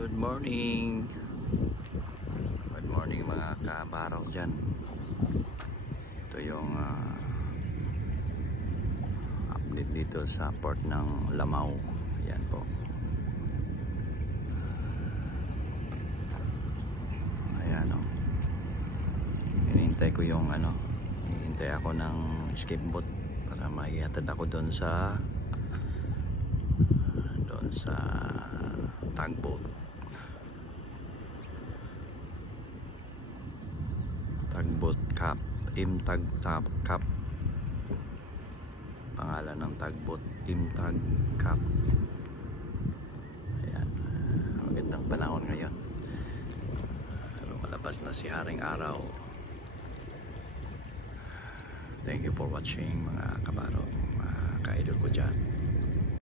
Good morning. Good morning mga kabaraw dyan. Ito yung update dito sa port ng Lamao. Yan po. Ayan o. Hinihintay ko yung hinihintay ako ng escape boat para maihatid ako doon sa tugboat. Tugboat Cap, Imtag Cap. Pangalan ng tugboat, Imtag Cap. Ayan, magandang panahon ngayon. Lumalabas na si Haring Araw. Thank you for watching mga kabaro, mga ka-idol ko dyan.